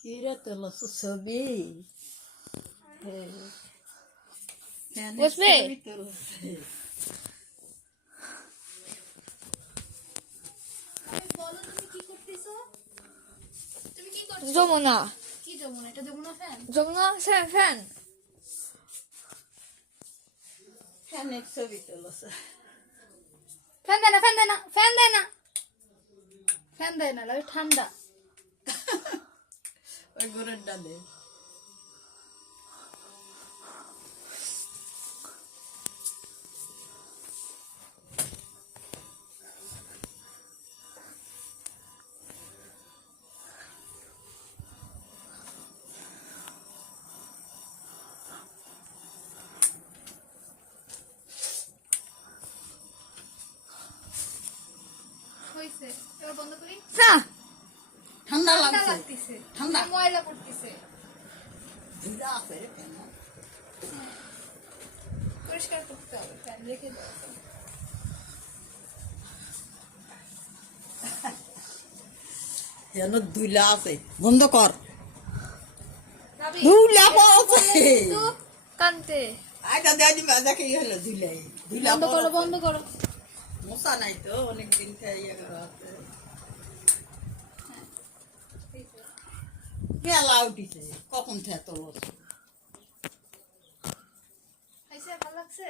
কিরে তোলো ছবি বসবে? যমুনা কি যমুনা? এটা যমুনা ফ্যান? যমুনা ফ্যান ফ্যানের ছবি তোলো ফ্যান দেয় না ফ্যান দেয় না ফ্যান দেয় না ফ্যান দেয় না লাগে ঠান্ডা ওই গরুর ডালে হইছে, এবার বন্ধ করি। হ্যাঁ ঠান্ডা ঠান্ডা লাগছে লাগতেছে, ঠান্ডা ময়লা পড়তেছে। ভিজা আছে রে কেন পরিষ্কার করতে হবে, ফ্যান রেখে দাও। যেন ধুলা আছে বন্ধ কর ভাবি, ধুলা পড়ছে তো কানতে আইটা দাদি বাজা কি হলো ধুলাই ধুলা বন্ধ করো, পড়ছে বন্ধ করো। মশা নাই তো অনেকদিন খাইয়া করা আছে বেলা উঠিছে কখন থেকে তোলো হইছে, ভালো লাগছে?